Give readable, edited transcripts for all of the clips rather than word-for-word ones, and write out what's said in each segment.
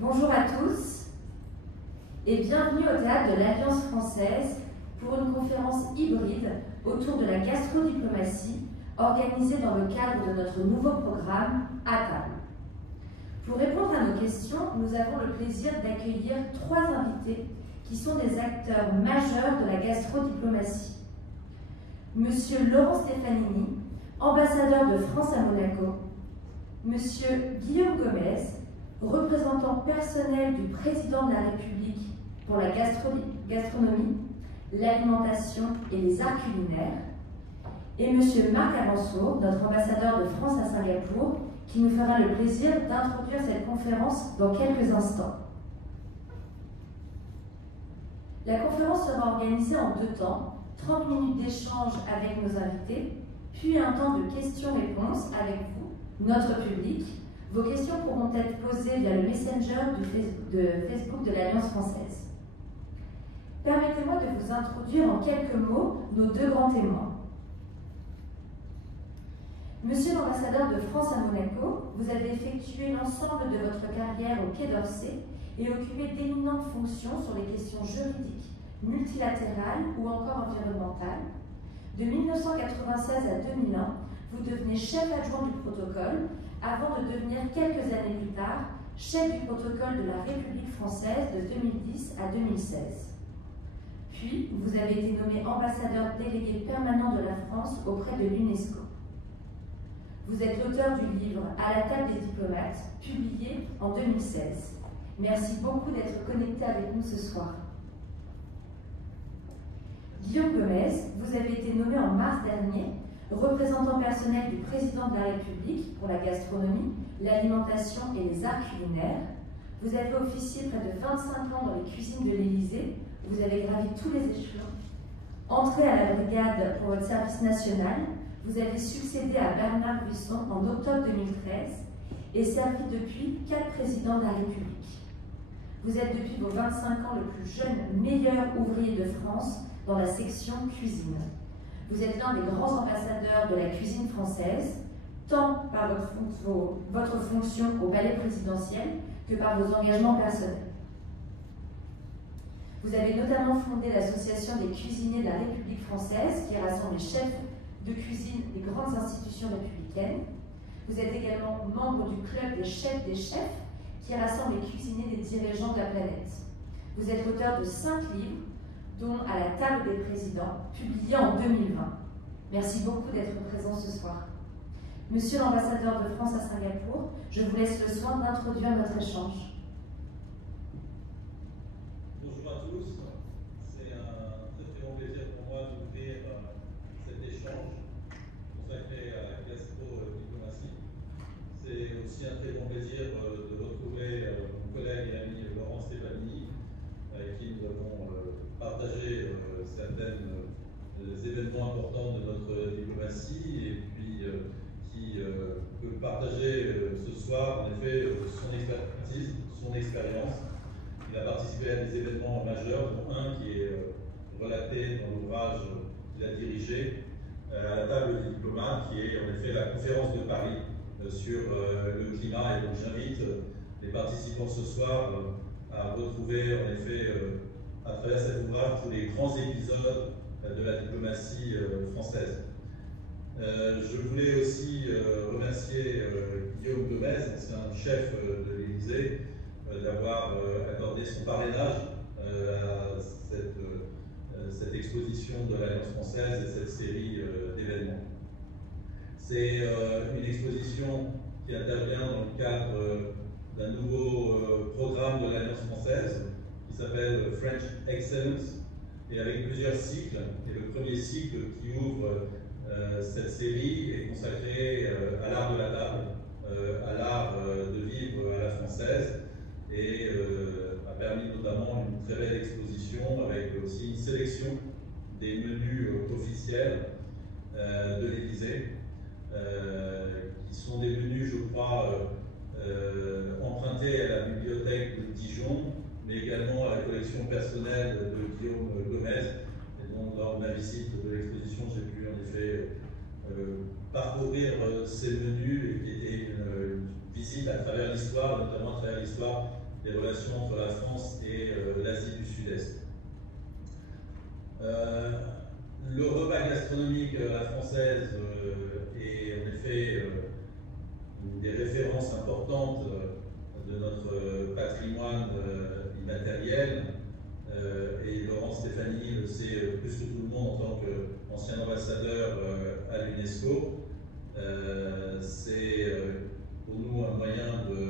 Bonjour à tous et bienvenue au théâtre de l'Alliance française pour une conférence hybride autour de la gastrodiplomatie organisée dans le cadre de notre nouveau programme À table. Pour répondre à nos questions, nous avons le plaisir d'accueillir trois invités qui sont des acteurs majeurs de la gastrodiplomatie. Monsieur Laurent Stefanini, ambassadeur de France à Monaco, Monsieur Guillaume Gomez, représentant personnel du président de la République pour la gastronomie, l'alimentation et les arts culinaires, et Monsieur Marc Avançot, notre ambassadeur de France à Singapour, qui nous fera le plaisir d'introduire cette conférence dans quelques instants. La conférence sera organisée en deux temps, 30 minutes d'échange avec nos invités, puis un temps de questions-réponses avec vous, notre public. Vos questions pourront être posées via le Messenger de Facebook de l'Alliance française. Permettez-moi de vous introduire en quelques mots nos deux grands témoins. Monsieur l'ambassadeur de France à Monaco, vous avez effectué l'ensemble de votre carrière au Quai d'Orsay et occupé d'éminentes fonctions sur les questions juridiques, multilatérales ou encore environnementales. De 1996 à 2001, vous devenez chef adjoint du protocole avant de devenir quelques années plus tard chef du protocole de la République française de 2010 à 2016. Puis, vous avez été nommé ambassadeur délégué permanent de la France auprès de l'UNESCO. Vous êtes l'auteur du livre À la table des diplomates, publié en 2016. Merci beaucoup d'être connecté avec nous ce soir. Guillaume Gomez, vous avez été nommé en mars dernier représentant personnel du président de la République pour la gastronomie, l'alimentation et les arts culinaires. Vous avez officié près de 25 ans dans les cuisines de l'Élysée. Vous avez gravi tous les échelons. Entré à la brigade pour votre service national, vous avez succédé à Bernard Buisson en octobre 2013 et servi depuis 4 présidents de la République. Vous êtes depuis vos 25 ans le plus jeune meilleur ouvrier de France dans la section cuisine. Vous êtes l'un des grands ambassadeurs de la cuisine française, tant par votre fonction au palais présidentiel que par vos engagements personnels. Vous avez notamment fondé l'association des cuisiniers de la République française qui rassemble les chefs de cuisine des grandes institutions républicaines. Vous êtes également membre du club des chefs qui rassemble les cuisiniers des dirigeants de la planète. Vous êtes l'auteur de 5 livres, dont À la table des présidents, publié en 2020. Merci beaucoup d'être présent ce soir. Monsieur l'ambassadeur de France à Singapour, je vous laisse le soin d'introduire notre échange. Bonjour à tous, c'est un très grand plaisir pour moi d'ouvrir cet échange consacré à la gastrodiplomatie. C'est aussi un très grand plaisir de retrouver mon collègue et ami Laurent Stefanini, avec qui nous avons partagé certains événements importants de notre diplomatie et puis qui peut partager ce soir en effet son expertise, son expérience. Il a participé à des événements majeurs, dont un qui est relaté dans l'ouvrage qu'il a dirigé, à la table des diplomates, qui est en effet la conférence de Paris sur le climat. Et donc j'invite les participants ce soir à retrouver en effet à travers cet ouvrage tous les grands épisodes de la diplomatie française. Je voulais aussi remercier Guillaume Gomez, ancien chef de l'Élysée, d'avoir accordé son parrainage à cette exposition de l'Alliance française et cette série d'événements. C'est une exposition qui intervient dans le cadre d'un nouveau programme de l'Alliance française qui s'appelle French Excellence et avec plusieurs cycles. Et le premier cycle qui ouvre cette série est consacré à l'art de la table, à l'art de vivre à la française, et a permis notamment une très belle exposition avec aussi une sélection des menus officiels de l'Élysée, qui sont des menus, je crois, empruntés à la bibliothèque de Dijon, mais également à la collection personnelle de Guillaume Gomez. Et donc, lors de ma visite de l'exposition, j'ai pu en effet parcourir ces menus, qui était une visite à travers l'histoire, notamment à travers l'histoire des relations entre la France et l'Asie du Sud-Est. Le repas gastronomique à la française est en effet une des références importantes de notre patrimoine immatériel. Et Laurent Stéphanie le sait plus que tout le monde en tant qu'ancien ambassadeur à l'UNESCO. C'est pour nous un moyen de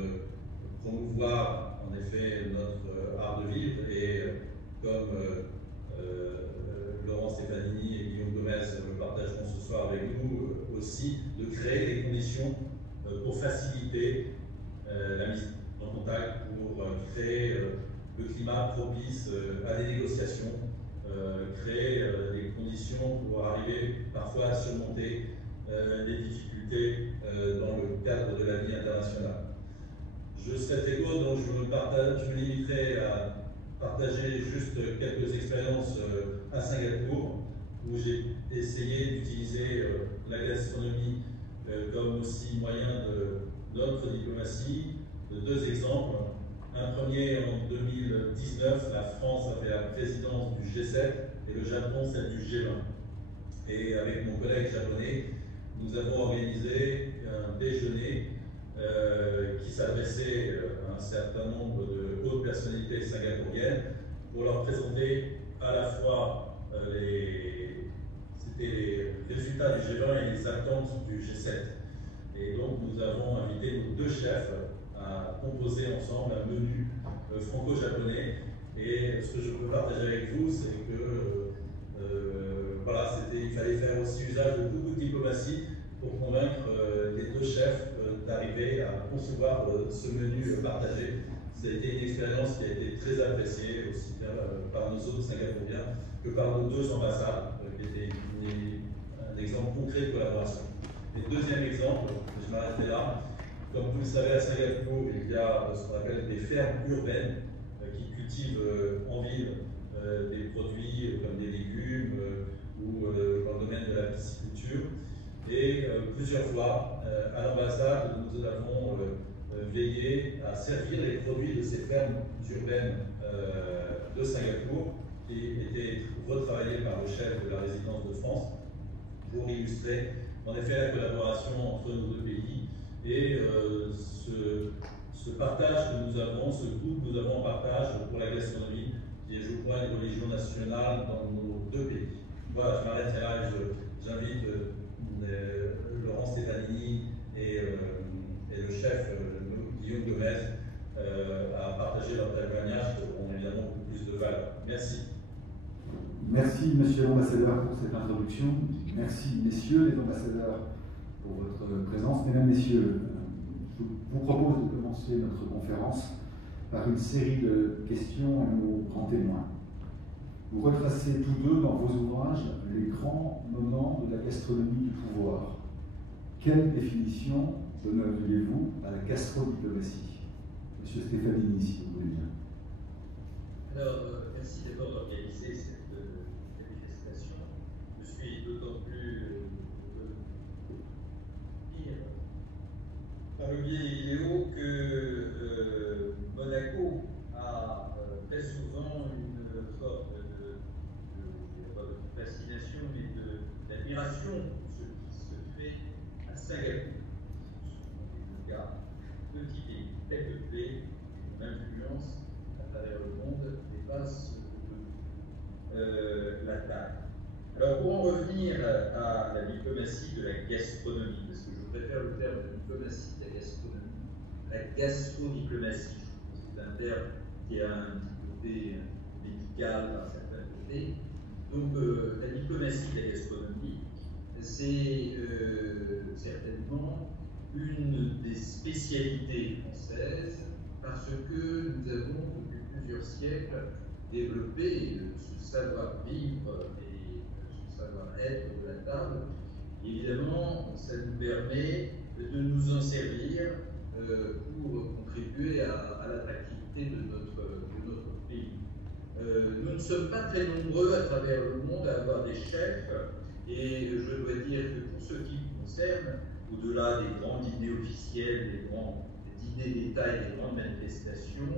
promouvoir en effet notre art de vivre et comme Laurent Stéphanie et Guillaume Gomez le partageront ce soir avec nous aussi, de créer les conditions pour faciliter la mise en contact, pour créer le climat propice à des négociations, créer des conditions pour arriver parfois à surmonter des difficultés dans le cadre de la vie internationale. Je serai très court, donc je me limiterai à partager juste quelques expériences à Singapour, où j'ai essayé d'utiliser la gastronomie comme aussi moyen de notre diplomatie. Deux exemples. Un premier, en 2019, la France avait la présidence du G7 et le Japon celle du G20. Et avec mon collègue japonais, nous avons organisé un déjeuner qui s'adressait à un certain nombre de hautes personnalités singapouriennes pour leur présenter à la fois les résultats du G20 et les attentes du G7. Et donc nous avons invité nos deux chefs à composer ensemble un menu franco-japonais. Et ce que je peux partager avec vous, c'est que voilà, il fallait faire aussi usage de beaucoup de diplomatie pour convaincre les deux chefs d'arriver à concevoir ce menu partagé. Ça a été une expérience qui a été très appréciée aussi bien par nos autres Singapouriens que par nos deux ambassades, qui était un exemple concret de collaboration. Et deuxième exemple, je m'arrêterai là. Comme vous le savez, à Singapour, il y a ce qu'on appelle des fermes urbaines qui cultivent en ville des produits comme des légumes ou dans le domaine de la pisciculture. Et plusieurs fois, à l'ambassade, nous avons veillé à servir les produits de ces fermes urbaines de Singapour, qui étaient retravaillés par le chef de la résidence de France, pour illustrer en effet la collaboration entre nos deux pays et ce partage que nous avons, ce goût que nous avons en partage pour la gastronomie, qui est, je crois, une religion nationale dans nos deux pays. Voilà, je m'arrêterai là et j'invite Laurent Stéphanie et le chef Guillaume Gomez à partager leur témoignage qui auront évidemment beaucoup plus de valeur. Merci. Merci, monsieur l'ambassadeur, pour cette introduction. Merci, messieurs les ambassadeurs, pour votre présence. Mesdames, messieurs, je vous propose de commencer notre conférence par une série de questions à nos grands témoins. Vous retracez tous deux dans vos ouvrages les grands moments de la gastronomie du pouvoir. Quelle définition donneriez-vous à la gastrodiplomatie? Monsieur Stéphanie, si vous voulez bien. Alors, merci d'abord d'organiser cette manifestation. Je suis d'autant plus par le biais des vidéos que Monaco a très souvent une sorte de fascination, mais d'admiration pour ce qui se fait à Singapour. Ce sont des cas petits pays, très peuplés, dont l'influence à travers le monde dépasse la taille. Alors, pour en revenir à la diplomatie de la gastronomie, parce que je préfère le terme de diplomatie de la gastronomie, la gastrodiplomatie, c'est un terme qui a un petit côté médical par certains côtés. Donc, la diplomatie de la gastronomie, c'est certainement une des spécialités françaises parce que nous avons, depuis plusieurs siècles, développé ce savoir-vivre et ce savoir-être de la table. Et évidemment, ça nous permet de nous en servir pour contribuer à l'attractivité de notre pays. Nous ne sommes pas très nombreux à travers le monde à avoir des chefs, et je dois dire que pour ce qui me concerne, au-delà des grands dîners officiels, des grands dîners d'État et des grandes manifestations,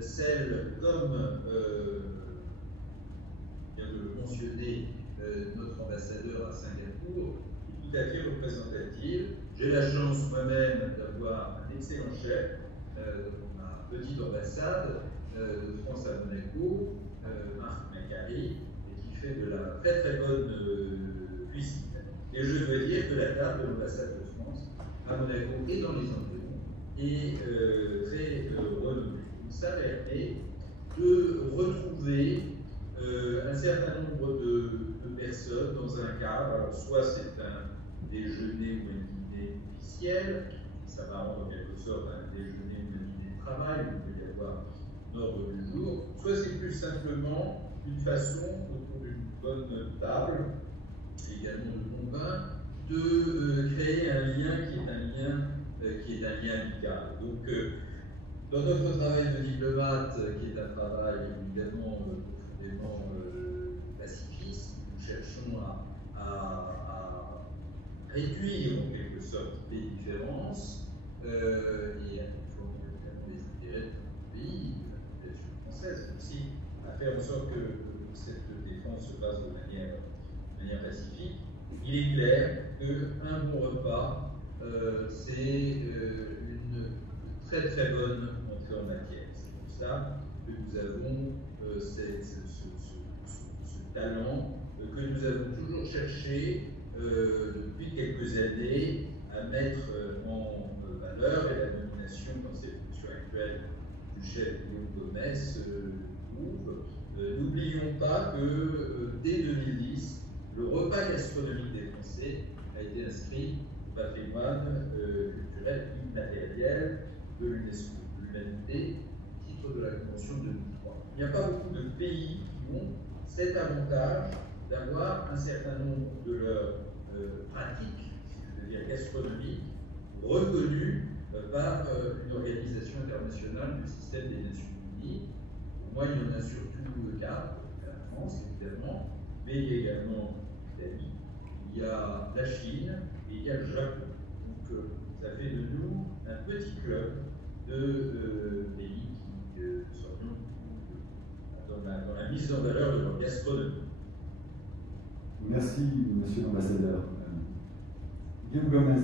celle, comme vient de le mentionner notre ambassadeur à Singapour, est tout à fait représentative. J'ai la chance moi-même d'avoir un excellent chef dans ma petite ambassade de France à Monaco, Marc Macari, et qui fait de la très très bonne cuisine. Et je dois dire que la table de l'ambassade de France à Monaco et dans les environs est très renommée. Ça permet de retrouver un certain nombre de personnes dans un cadre. Alors soit c'est un déjeuner ou un dîner officiel, ça va rendre en quelque sorte un déjeuner ou un dîner de travail, où il peut y avoir un ordre du jour, soit c'est plus simplement une façon, autour d'une bonne table, également de bon vin, de créer un lien qui est un lien amical. Donc, dans notre travail de diplomate, qui est un travail évidemment profondément pacifiste, nous cherchons à réduire en quelque sorte les différences et à défendre évidemment les intérêts de notre pays, de la population française, mais aussi à faire en sorte que cette défense se fasse de manière pacifique. Il est clair qu'un bon repas, c'est une très très bonne entrée en matière. C'est pour ça que nous avons ce talent que nous avons toujours cherché depuis quelques années à mettre en valeur, et la nomination dans ses fonctions actuelles du chef Guillaume Gomez prouve. N'oublions pas que dès 2010, le repas gastronomique des Français a été inscrit au patrimoine culturel immatériel de l'UNESCO, de l'humanité, au titre de la Convention de 2003. Il n'y a pas beaucoup de pays qui ont cet avantage d'avoir un certain nombre de leurs pratiques, si je veux dire gastronomiques, reconnues par une organisation internationale du système des Nations Unies. Pour moi, il y en a surtout 4, la France évidemment, mais il y a également l'Italie, il y a la Chine et il y a le Japon. Donc ça fait de nous un petit club de pays qui s'orientent dans la mise en valeur de leur gastronomie. Merci, monsieur l'ambassadeur. Guillaume Gomez,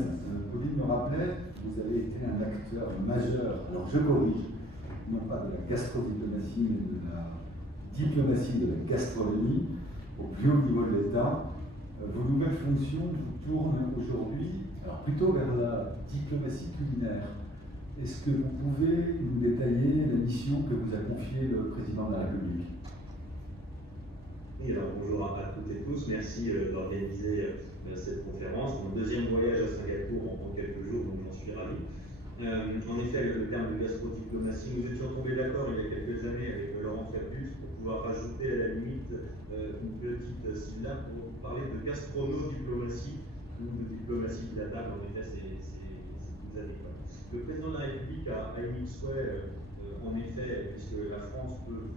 Pauline me rappelait, vous avez été un acteur majeur, alors je corrige, non pas de la gastrodiplomatie, mais de la diplomatie de la gastronomie, au plus haut niveau de l'État. Vos nouvelles fonctions vous tournent aujourd'hui, alors plutôt vers la diplomatie culinaire. Est-ce que vous pouvez nous détailler la mission que vous a confiée le président de la République? Oui, alors bonjour à toutes et tous, merci d'organiser cette conférence. Mon deuxième voyage à Singapour en quelques jours, donc j'en suis ravi. En effet, le terme de gastrodiplomatie, nous étions tombés d'accord il y a quelques années avec Laurent Fabius pour pouvoir rajouter à la limite une petite syllabe pour parler de gastronodiplomatie ou de diplomatie de la table. En effet, c'est plus adéquat. Le président de la République a émis le souhait, en effet, puisque la France peut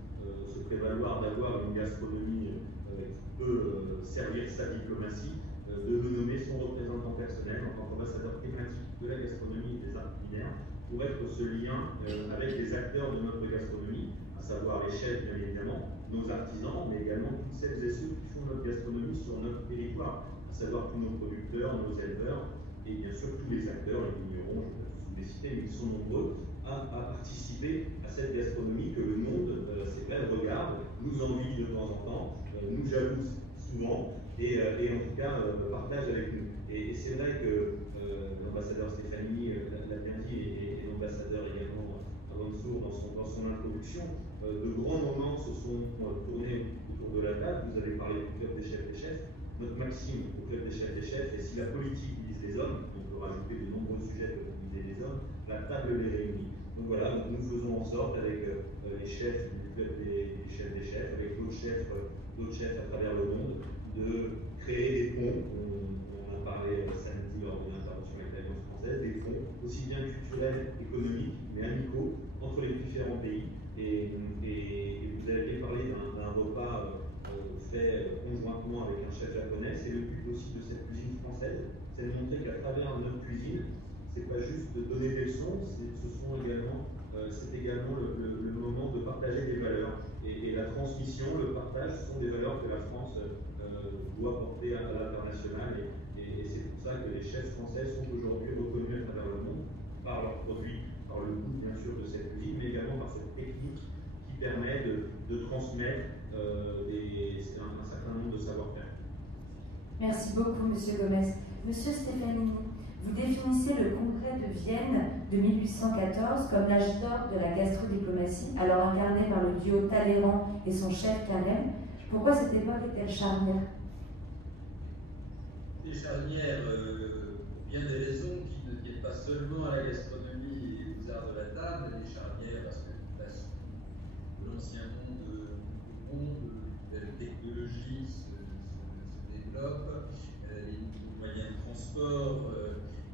se prévaloir d'avoir une gastronomie qui peut servir sa diplomatie, de me nommer son représentant personnel en tant qu'ambassadeur thématique de la gastronomie et des arts culinaires pour être ce lien avec les acteurs de notre gastronomie, à savoir les chefs bien évidemment, nos artisans, mais également toutes celles et ceux qui font notre gastronomie sur notre territoire, à savoir tous nos producteurs, nos éleveurs et bien sûr tous les acteurs, les vignerons, je peux les citer, mais ils sont nombreux à participer à cette gastronomie que le monde, c'est vrai, regarde, nous envie de temps en temps, nous jalouse souvent et en tout cas partage avec nous. Et c'est vrai que l'ambassadeur Stéphanie l'a bien dit et l'ambassadeur également Avansour dans son introduction, de grands moments se sont tournés autour de la table. Vous avez parlé du club des chefs. Notre maxime au club des chefs, et si la politique vise les hommes, on peut rajouter de nombreux sujets pour viser les hommes, la table les réunit. Donc voilà, nous faisons en sorte avec les chefs du club des chefs, avec d'autres chefs à travers le monde, de créer des ponts. On a parlé samedi lors de l'intervention avec l'Alliance française, des ponts aussi bien culturels, économiques, mais amicaux entre les différents pays. Et vous avez parlé d'un repas fait conjointement avec un chef japonais. C'est le but aussi de cette cuisine française, c'est de montrer qu'à travers notre cuisine, c'est pas juste de donner des leçons, c'est également le moment ce sont des valeurs que la France doit porter à l'international et c'est pour ça que les chefs français sont aujourd'hui reconnus à travers le monde par leurs produits, par le goût bien sûr de cette musique, mais également par cette technique qui permet de transmettre un certain nombre de savoir-faire. Merci beaucoup, Monsieur Gomez. Monsieur Stefanini, vous définissez le congrès de Vienne de 1814 comme l'âge d'or de la gastrodiplomatie, alors incarné par le duo Talleyrand et son chef Carême. Pourquoi cette époque est-elle charnière? Des charnières pour bien des raisons qui ne tiennent pas seulement à la gastronomie et aux arts de la table, mais des charnières parce que l'ancien monde, de la technologie se développe, les nouveaux moyens de transport,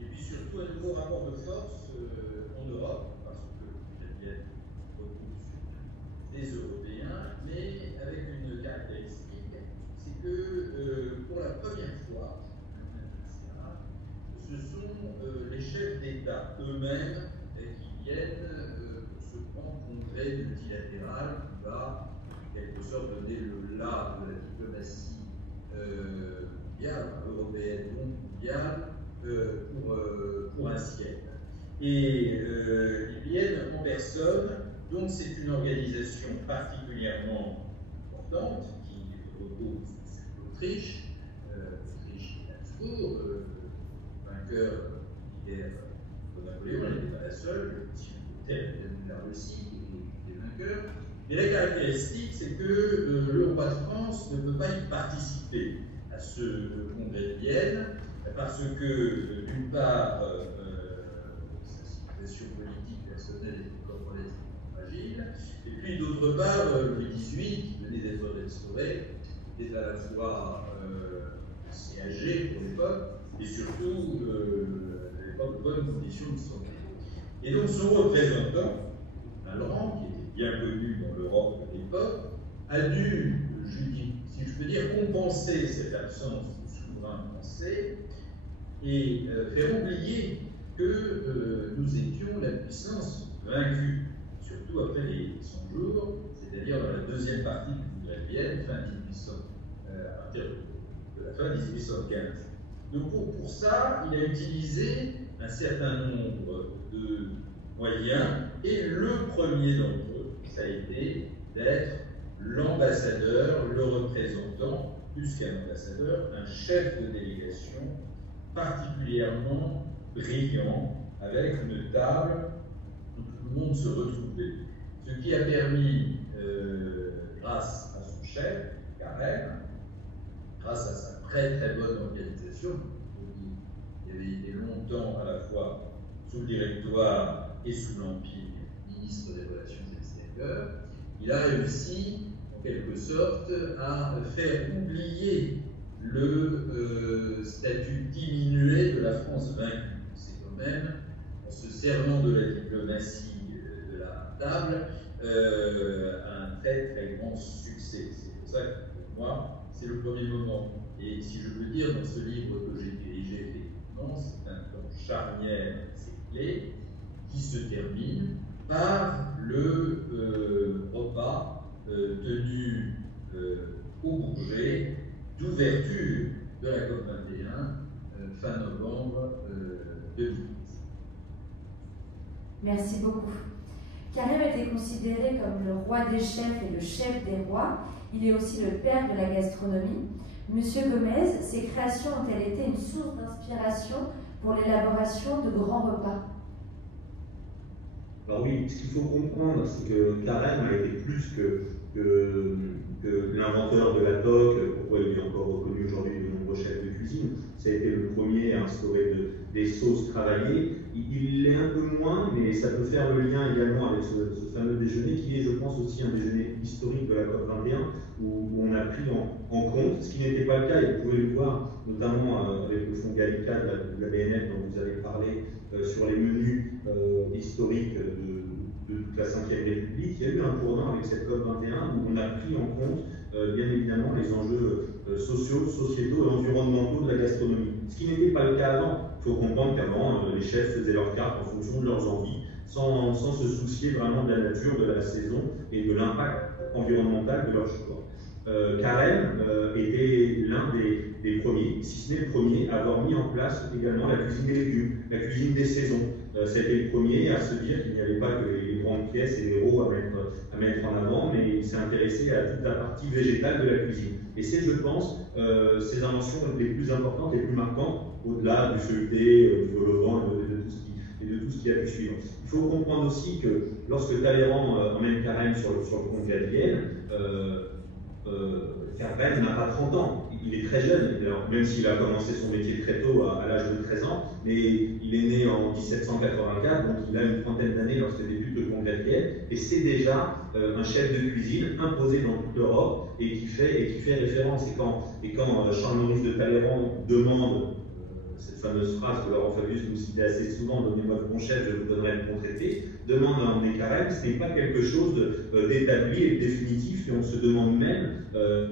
et puis surtout un nouveau rapport de force en Europe, parce que la Vienne repose sur des Européens, mais avec une caractéristique, c'est que pour la première fois, ce sont les chefs d'État eux-mêmes qui viennent pour ce grand congrès multilatéral qui va, en quelque sorte, donner le là de la diplomatie mondiale, européenne, donc mondiale, pour un siècle. Et ils viennent en personne, donc c'est une organisation particulièrement importante qui repose sur l'Autriche, l'Autriche et Habsbourg, vainqueur de la guerre de Napoléon, elle n'était pas la seule, si la Russie et les vainqueurs. Mais la caractéristique, c'est que le roi de France ne peut pas y participer à ce congrès de Vienne, parce que, d'une part, sa situation politique personnelle était encore relativement fragile, et puis, d'autre part, Louis XVIII, qui venait d'être restauré, était à la fois assez âgé pour l'époque, et surtout, n'avait pas de bonnes conditions de santé. Et donc, son représentant, Talleyrand, qui était bien connu dans l'Europe de l'époque, a dû, si je peux dire, compenser cette absence de souverain français et faire oublier que nous étions la puissance vaincue, surtout après les 100 jours, c'est-à-dire dans la deuxième partie du congrès de Vienne, à partir de la fin 1815. Donc pour ça, il a utilisé un certain nombre de moyens, et le premier d'entre eux, ça a été d'être l'ambassadeur, le représentant, plus qu'un ambassadeur, un chef de délégation particulièrement brillant, avec une table où tout le monde se retrouvait. Ce qui a permis, grâce à son chef, Carême, grâce à sa très très bonne organisation, il avait été longtemps à la fois sous le Directoire et sous l'Empire, ministre des Relations extérieures, il a réussi, en quelque sorte, à faire oublier le statut diminué de la France vaincue. C'est quand même, en se servant de la diplomatie de la table, un très très grand succès. C'est pour ça que pour moi, c'est le premier moment. Et si je peux dire, dans ce livre que j'ai dirigé, effectivement, c'est un temps charnière, c'est clé, qui se termine par le repas tenu au Bourget d'ouverture de la COP21 fin novembre 2010. Merci beaucoup. Carême était considéré comme le roi des chefs et le chef des rois. Il est aussi le père de la gastronomie. Monsieur Gomez, ses créations ont-elles été une source d'inspiration pour l'élaboration de grands repas? Alors oui, ce qu'il faut comprendre, c'est que Carême a été plus que l'inventeur de la toque, pourquoi il est encore reconnu aujourd'hui de nombreux chefs de cuisine. Ça a été le premier à instaurer des sauces travaillées. Il l'est un peu moins, mais ça peut faire le lien également avec ce fameux déjeuner qui est, je pense, aussi un déjeuner historique de la COP21, où on a pris en compte, ce qui n'était pas le cas, et vous pouvez le voir, notamment avec le fonds Gallica de la BNF dont vous avez parlé, sur les menus historiques de toute la Ve République. Il y a eu un tournant avec cette COP21 où on a pris en compte, bien évidemment, les enjeux sociaux, sociétaux et environnementaux de la gastronomie. Ce qui n'était pas le cas avant. Il faut comprendre qu'avant, les chefs faisaient leurs cartes en fonction de leurs envies, sans se soucier vraiment de la nature, de la saison et de l'impact environnemental de leur choix. Carême était l'un des premiers, si ce n'est le premier, à avoir mis en place également la cuisine des légumes, la cuisine des saisons. C'était le premier à se dire qu'il n'y avait pas que les grandes pièces et les rots à mettre en avant, mais il s'est intéressé à toute la partie végétale de la cuisine. Et c'est, je pense, ces inventions les plus importantes, les plus marquantes, au-delà du feuilleté, du vol au vent et de tout ce qui a pu suivre. Il faut comprendre aussi que lorsque Talleyrand emmène Carême sur le congrès de Vienne, Carême n'a pas 30 ans, il est très jeune, même s'il a commencé son métier très tôt, à l'âge de 13 ans, mais il est né en 1784, donc il a une trentaine d'années lorsqu'il débute le congrès de Vienne, et c'est déjà un chef de cuisine imposé dans toute l'Europe et qui fait référence. Et quand Charles-Maurice de Talleyrand demande cette fameuse phrase que Laurent Fabius nous citait assez souvent, donnez-moi le bon chef, je vous donnerai le bon traité, demande à emmener Carême, ce n'est pas quelque chose d'établi et de définitif, et on se demande même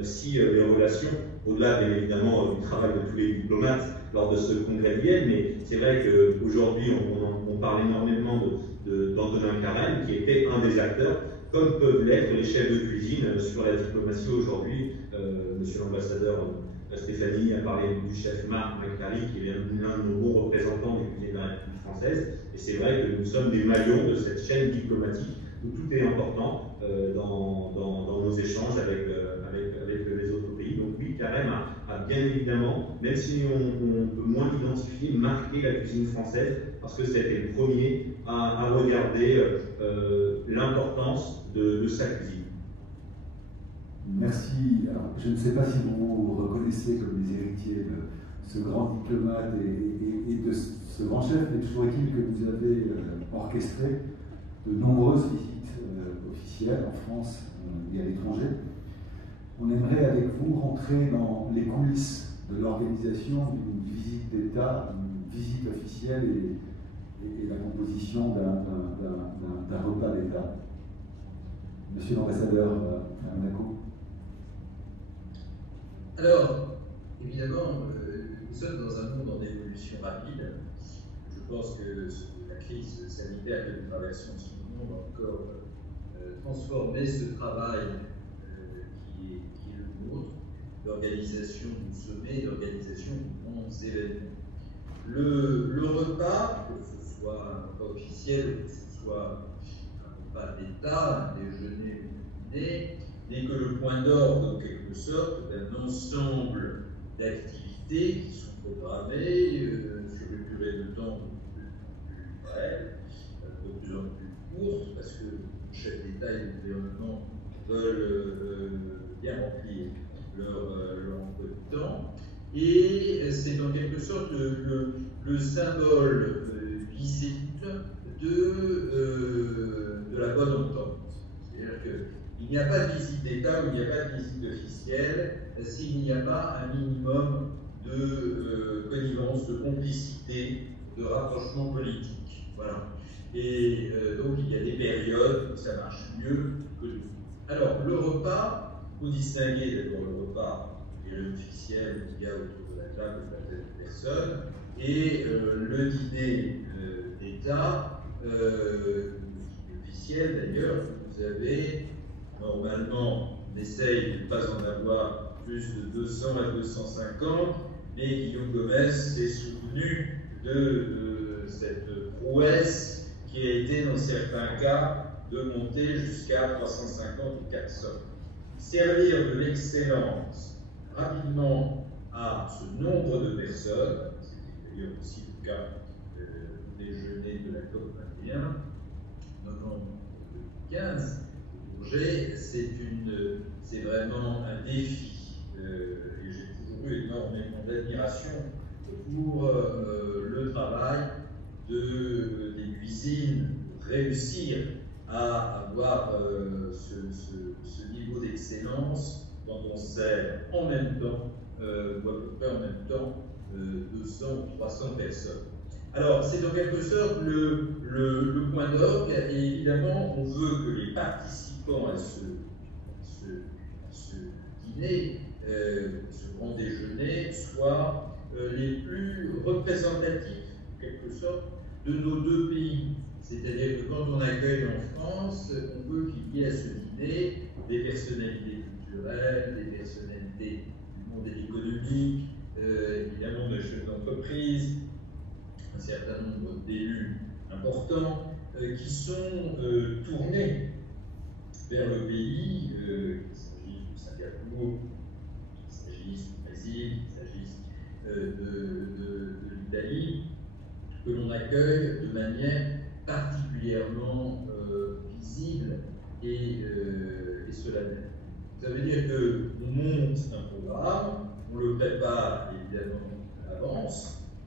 si les relations, au-delà évidemment du travail de tous les diplomates lors de ce congrès de Vienne, mais c'est vrai qu'aujourd'hui on parle énormément d'Antonin Carême, qui était un des acteurs, comme peuvent l'être les chefs de cuisine sur la diplomatie aujourd'hui. Monsieur l'ambassadeur Stéphanie a parlé du chef Marc McCary, qui est l'un de nos bons représentants du cuisinier de la République française. Et c'est vrai que nous sommes des maillons de cette chaîne diplomatique où tout est important dans nos échanges avec les autres pays. Donc oui, Carême a bien évidemment, même si on peut moins l'identifier, marqué la cuisine française, parce que c'était le premier à regarder l'importance de sa cuisine. Merci. Alors, je ne sais pas si vous vous reconnaissez comme les héritiers de ce grand diplomate et de ce grand chef, mais toujours est-il que vous avez orchestré de nombreuses visites officielles en France et à l'étranger. On aimerait avec vous rentrer dans les coulisses de l'organisation d'une visite d'État, une visite officielle et la composition d'un repas d'État. Monsieur l'ambassadeur à Monaco. Alors, évidemment, nous sommes dans un monde en évolution rapide. Je pense que la crise sanitaire que nous traversons en ce moment va encore transformer ce travail qui est le nôtre, d'organisation du sommet, d'organisation de grands événements. Le repas, que ce soit un repas officiel, que ce soit un repas d'État, un déjeuner ou un dîner, n'est que le point d'orgue, en quelque sorte, d'un ensemble d'activités qui sont programmées sur une durée de temps plus brève, de plus en plus courte, parce que le chef d'État et le gouvernement veulent bien remplir leur emploi du temps. Et c'est en quelque sorte le symbole visible de la bonne entente. C'est-à-dire qu'il n'y a pas de visite d'État ou il n'y a pas de visite officielle s'il n'y a pas un minimum de connivence, de complicité, de rapprochement politique. Voilà. Et donc il y a des périodes où ça marche mieux que d'autres. Alors le repas, vous distinguez d'abord le repas et l'officiel qu'il y a autour de la table de la tête de personne, et le dîner d'État, officiel d'ailleurs, vous avez normalement, on essaye de ne pas en avoir plus de 200 à 250, mais Guillaume Gomez s'est souvenu de cette prouesse qui a été dans certains cas de monter jusqu'à 350 ou 400. Servir de l'excellence rapidement à ce nombre de personnes, c'était d'ailleurs aussi le cas du déjeuner de la COP 21, novembre 2015, c'est vraiment un défi. Et j'ai toujours eu énormément d'admiration pour le travail des cuisines, réussir à avoir ce niveau d'excellence quand on sert en même temps, ou à peu près en même temps, 200 ou 300 personnes. Alors, c'est en quelque sorte le point d'orgue, et évidemment, on veut que les participants à ce dîner, ce grand déjeuner, soient les plus représentatifs, en quelque sorte, de nos deux pays. C'est-à-dire que quand on accueille en France, on veut qu'il y ait à ce dîner des personnalités culturelles, des personnalités du monde économique, évidemment de chefs d'entreprise, un certain nombre d'élus importants qui sont tournés vers le pays, qu'il s'agisse de Singapour, qu'il s'agisse du Brésil, qu'il s'agisse de l'Italie, que l'on accueille de manière particulièrement visible et solennelle. Ça veut dire qu'on monte un programme, on le prépare évidemment à l'avance.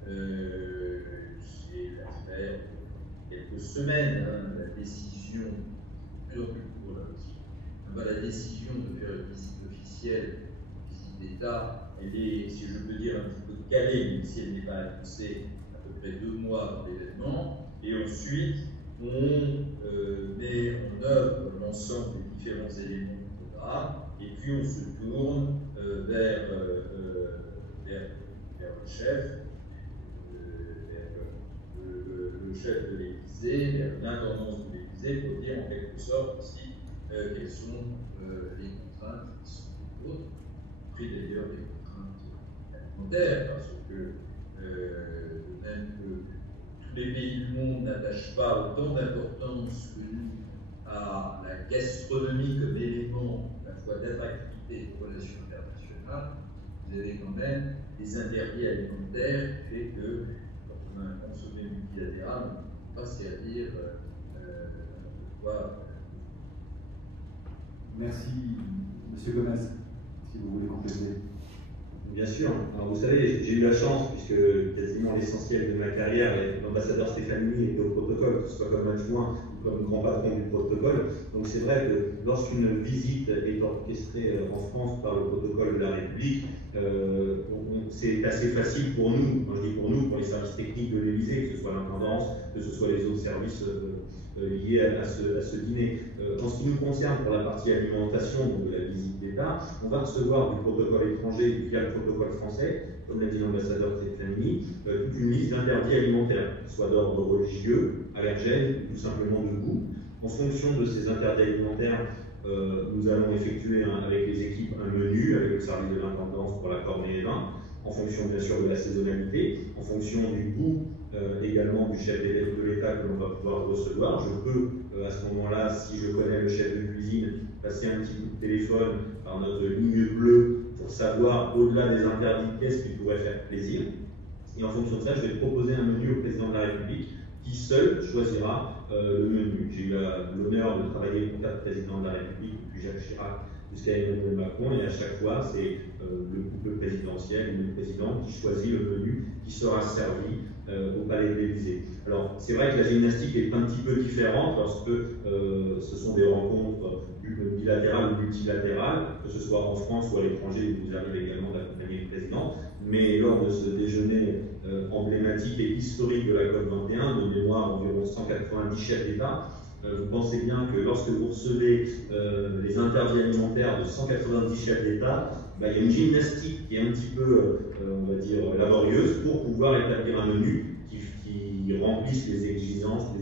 J'ai l'affaire quelques semaines, la décision, plus en plus court là aussi, la décision de faire une visite officielle, une visite d'État, elle est, si je peux dire, un petit peu calée, même si elle n'est pas annoncée à peu près 2 mois avant l'événement. Et ensuite, on met en œuvre l'ensemble des différents éléments du programme, et puis on se tourne vers le chef, le chef de l'Élysée, vers l'intendance de l'Élysée, pour dire en quelque sorte aussi quelles sont les contraintes qui sont les autres, y compris d'ailleurs les contraintes alimentaires, parce que de même que tous les pays du monde n'attachent pas autant d'importance que nous à la gastronomie comme élément à la fois d'attractivité et de relations internationales, vous avez quand même des interdits alimentaires qui fait que quand on a un consommé multilatéral, on ne peut pas servir Merci, Monsieur Gomez, si vous voulez compléter. Bien sûr. Alors, vous savez, j'ai eu la chance, puisque quasiment l'essentiel de ma carrière, l'ambassadeur Stéphanie était au protocole, que ce soit comme adjoint ou comme grand patron du protocole. Donc c'est vrai que lorsqu'une visite est orchestrée en France par le protocole de la République, c'est assez facile pour nous, quand je dis pour nous, pour les services techniques de l'Élysée, que ce soit l'intendance, que ce soit les autres services liés à ce dîner. En ce qui nous concerne, pour la partie alimentation de la visite d'État, on va recevoir du protocole étranger via le protocole français, comme l'a dit l'ambassadeur Stéphanie, toute une liste d'interdits alimentaires, soit d'ordre religieux, allergènes, ou simplement de goût. En fonction de ces interdits alimentaires, nous allons effectuer avec les équipes un menu avec le service de l'intendance pour la cornée et vin, en fonction bien sûr de la saisonnalité, en fonction du goût également du chef de l'État que l'on va pouvoir recevoir. Je peux à ce moment-là, si je connais le chef de cuisine, passer un petit coup de téléphone par notre ligne bleue pour savoir, au-delà des interdits, qu'est-ce qui pourrait faire plaisir. Et en fonction de ça, je vais proposer un menu au président de la République qui seul choisira le menu. J'ai eu l'honneur de travailler au cadre président de la République depuis Jacques Chirac jusqu'à Emmanuel Macron, et à chaque fois, c'est le couple présidentiel ou le président qui choisit le menu qui sera servi au Palais de l'Élysée. Alors, c'est vrai que la gymnastique est un petit peu différente lorsque ce sont des rencontres bilatérales ou multilatérales, que ce soit en France ou à l'étranger, où vous arrivez également d'accompagner le président. Mais lors de ce déjeuner emblématique et historique de la COP21, de mémoire environ 190 chefs d'État, vous pensez bien que lorsque vous recevez les interdits alimentaires de 190 chefs d'État, il y a une gymnastique qui est un petit peu, on va dire, laborieuse pour pouvoir établir un menu qui remplisse les exigences de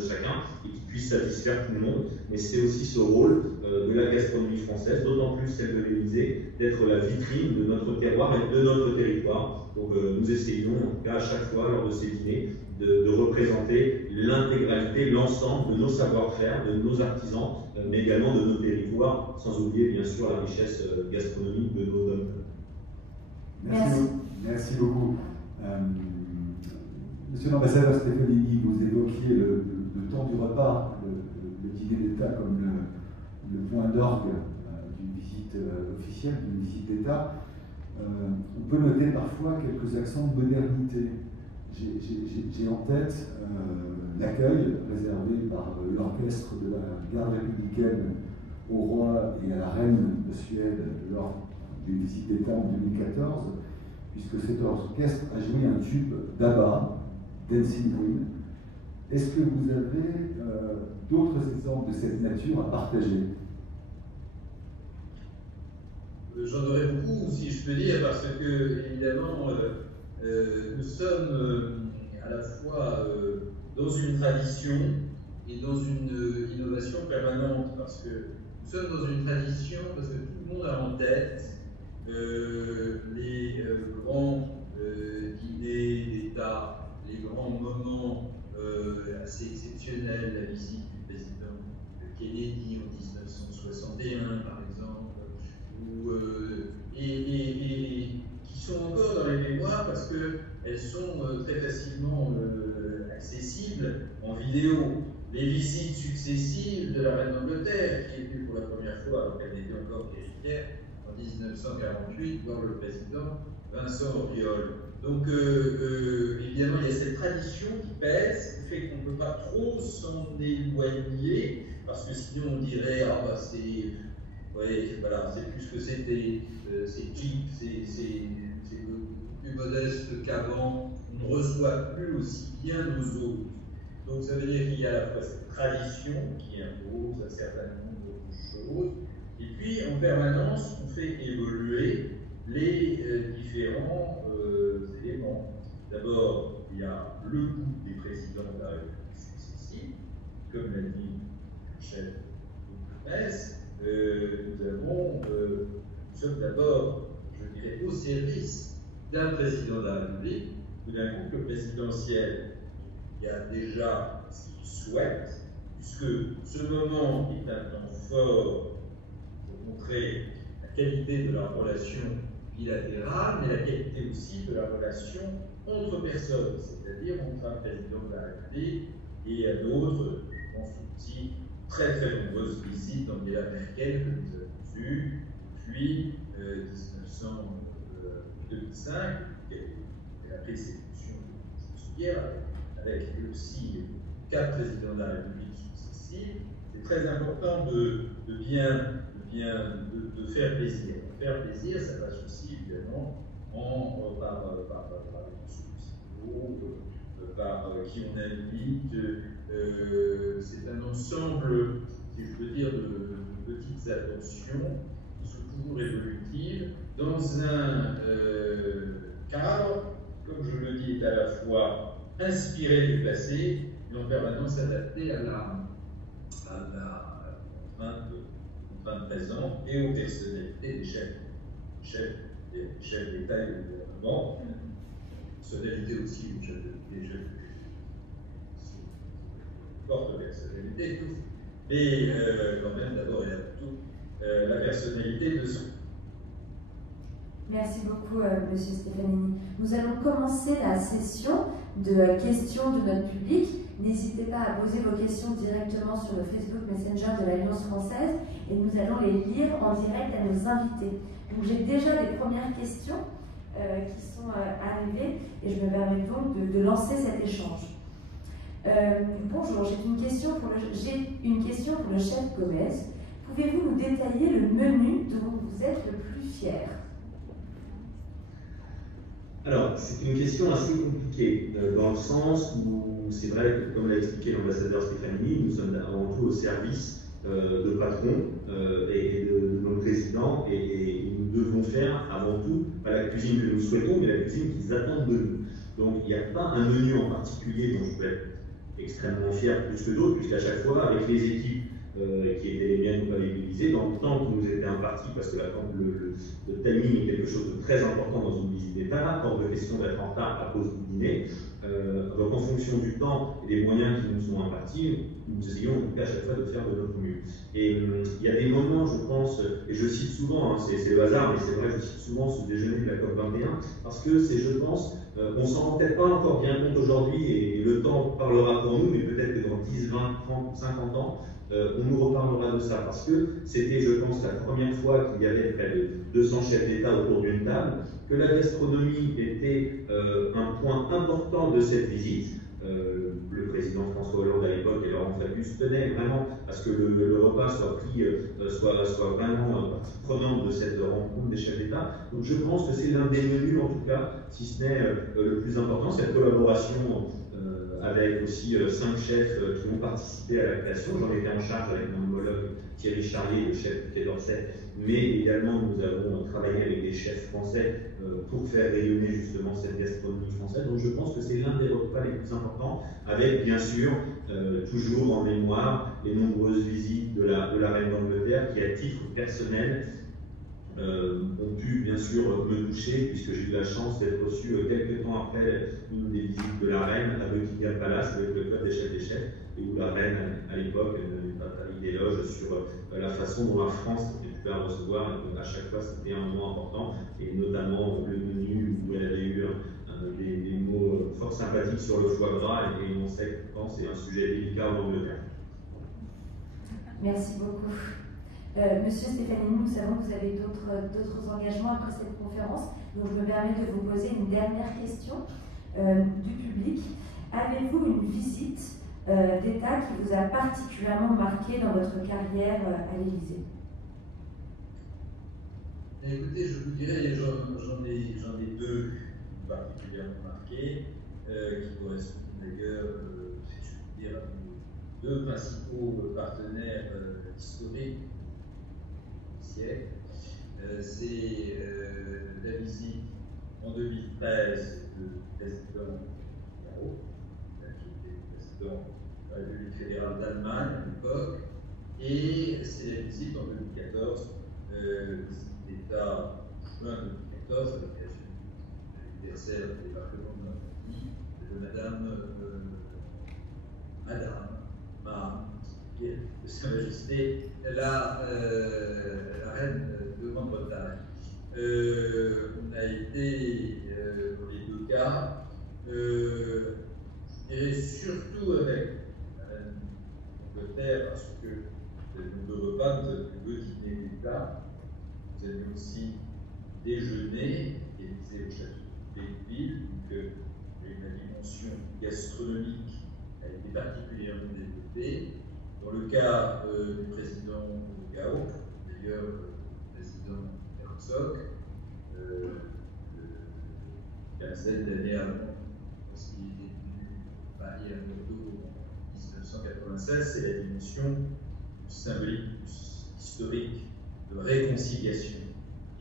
chacun et qui puisse satisfaire tout le monde. Mais c'est aussi ce rôle de la gastronomie française, d'autant plus celle de l'Élysée, d'être la vitrine de notre terroir et de notre territoire. Donc nous essayons, en tout cas à chaque fois, lors de ces dîners, de représenter l'intégralité, l'ensemble de nos savoir-faire, de nos artisans, mais également de nos territoires, sans oublier bien sûr la richesse gastronomique de nos domaines. Merci beaucoup. Monsieur l'ambassadeur Stefanini, vous évoquiez le temps du repas, le dîner d'État comme le point d'orgue d'une visite officielle, d'une visite d'État. On peut noter parfois quelques accents de modernité. J'ai en tête l'accueil réservé par l'orchestre de la garde républicaine au roi et à la reine de Suède lors d'une visite d'État en 2014, puisque cet orchestre a joué un tube d'ABBA, Dancing Queen. Est-ce que vous avez d'autres exemples de cette nature à partager? J'en aurais beaucoup, si je peux dire, parce que, évidemment, nous sommes à la fois dans une tradition et dans une innovation permanente, parce que nous sommes dans une tradition parce que tout le monde a en tête les grands dîners d'État, les grands moments assez exceptionnels, la visite du président Kennedy en 1961 par exemple, et qui sont encore dans les mémoires parce qu'elles sont très facilement accessibles en vidéo. Les visites successives de la reine d'Angleterre, qui est venue pour la première fois, alors qu'elle était encore héritière, en 1948, voir le président Vincent Auriol. Donc, évidemment, il y a cette tradition qui pèse, qui fait qu'on ne peut pas trop s'en éloigner, parce que sinon on dirait, ah bah c'est voilà, plus que c'était, c'est cheap, c'est plus modeste qu'avant, on ne reçoit plus aussi bien nos hôtes. Donc ça veut dire qu'il y a à la fois cette tradition qui impose un certain nombre de choses, et puis en permanence on fait évoluer les différents éléments. D'abord, il y a le coût des présidents de la République successive, comme l'a dit le chef de presse. Nous sommes d'abord, je dirais, au service d'un président de la République ou d'un couple présidentiel qui a déjà ce qu'il souhaite, puisque ce moment est un temps fort pour montrer la qualité de la relation bilatérale, mais la qualité aussi de la relation entre personnes, c'est-à-dire entre un président de la République et un autre. Je pense aussi très nombreuses visites d'Angela Merkel que nous avons eues depuis 2005, qui est la présécution de hier, avec aussi 4 présidents de la République successifs. C'est très important de faire plaisir. Faire plaisir, ça passe aussi évidemment par par qui on invite. C'est un ensemble, si je peux dire, de petites attentions qui sont toujours évolutives dans un cadre, comme je le dis, est à la fois inspiré du passé, mais en permanence adapté à la contrainte présente et aux personnalités des chefs d'État et de gouvernement, personnalité aussi des chefs forte personnalité, tous, mais quand même d'abord et avant tout la personnalité de son. Merci beaucoup, Monsieur Stefanini. Nous allons commencer la session de questions de notre public. N'hésitez pas à poser vos questions directement sur le Facebook Messenger de l'Alliance française et nous allons les lire en direct à nos invités. Donc j'ai déjà les premières questions qui sont arrivées et je me permets donc de lancer cet échange. Bonjour, j'ai une question pour le chef Gomez. Pouvez-vous nous détailler le menu dont vous êtes le plus fier? Alors, c'est une question assez compliquée, dans le sens où c'est vrai que, comme l'a expliqué l'ambassadeur Stefanini, nous sommes avant tout au service de patrons et de nos présidents, et nous devons faire avant tout, pas la cuisine que nous souhaitons, mais la cuisine qu'ils attendent de nous. Donc, il n'y a pas un menu en particulier dont je peux être extrêmement fier plus que d'autres, puisqu'à chaque fois, avec les équipes qui étaient les miennes ou pas les mobilisées, dans le temps qui nous était imparti, parce que le timing est quelque chose de très important dans une visite d'État, hors de question d'être en retard à cause du dîner. Donc en fonction du temps et des moyens qui nous sont impartis, nous essayons en tout cas à chaque fois de faire de notre mieux. Et il y a des moments, je pense, et je cite souvent, hein, c'est le hasard, mais c'est vrai, je cite souvent ce déjeuner de la COP21, parce que c'est, je pense, on s'en rend peut-être pas encore bien compte aujourd'hui, et le temps parlera pour nous, mais peut-être que dans 10, 20, 30, 50 ans, on nous reparlera de ça, parce que c'était, je pense, la première fois qu'il y avait près de 200 chefs d'État autour d'une table, que la gastronomie était un point important de cette visite. Le président François Hollande à l'époque et Laurent Fabius tenaient vraiment à ce que le repas soit vraiment partie prenante de cette rencontre des chefs d'État. Donc je pense que c'est l'un des menus, en tout cas, si ce n'est le plus important, cette collaboration avec aussi 5 chefs qui ont participé à la création. J'en étais en charge avec mon homologue Thierry Charlier, le chef du Quai d'Orsay, mais également nous avons travaillé avec des chefs français pour faire rayonner justement cette gastronomie française. Donc je pense que c'est l'un des repas les plus importants, avec bien sûr toujours en mémoire les nombreuses visites de la reine d'Angleterre qui, à titre personnel, ont pu bien sûr me toucher, puisque j'ai eu la chance d'être reçu quelques temps après une des visites de la reine à Buckingham Palace avec le club des chefs, et où la reine, à l'époque, n'avait pas parlé d'éloges sur la façon dont la France était pu la recevoir, et donc à chaque fois c'était un moment important, et notamment le menu où elle avait eu des mots fort sympathiques sur le foie gras, et on sait que c'est un sujet délicat en Angleterre. Merci beaucoup. Monsieur Stefanini, nous savons que vous avez d'autres engagements après cette conférence, donc je me permets de vous poser une dernière question du public. Avez-vous une visite d'État qui vous a particulièrement marqué dans votre carrière à l'Élysée? Écoutez, je vous dirais, j'en ai deux particulièrement marqués, qui correspondent d'ailleurs, si je puis dire, à nos deux principaux partenaires historiques du siècle. C'est la visite en 2013 du président Gao, qui était président de la République fédérale d'Allemagne à l'époque, et c'est la visite en 2014, visite d'État juin 2014, à l'occasion de l'anniversaire du débarquement de Normandie, de Madame, de Sa Majesté, la reine de Grande-Bretagne. On a été, dans les deux cas, je dirais surtout avec la reine d'Angleterre, parce que nos deux repas, nous avons deux dîners d'État. Nous avions aussi déjeuner, organisé au château de Belleville, donc la dimension gastronomique a été particulièrement développée. Dans le cas du président Gao, d'ailleurs le président Herzog, quinzaine d'années avant, lorsqu'il est venu à Paris à Bordeaux en 1996, c'est la dimension symbolique, historique de réconciliation.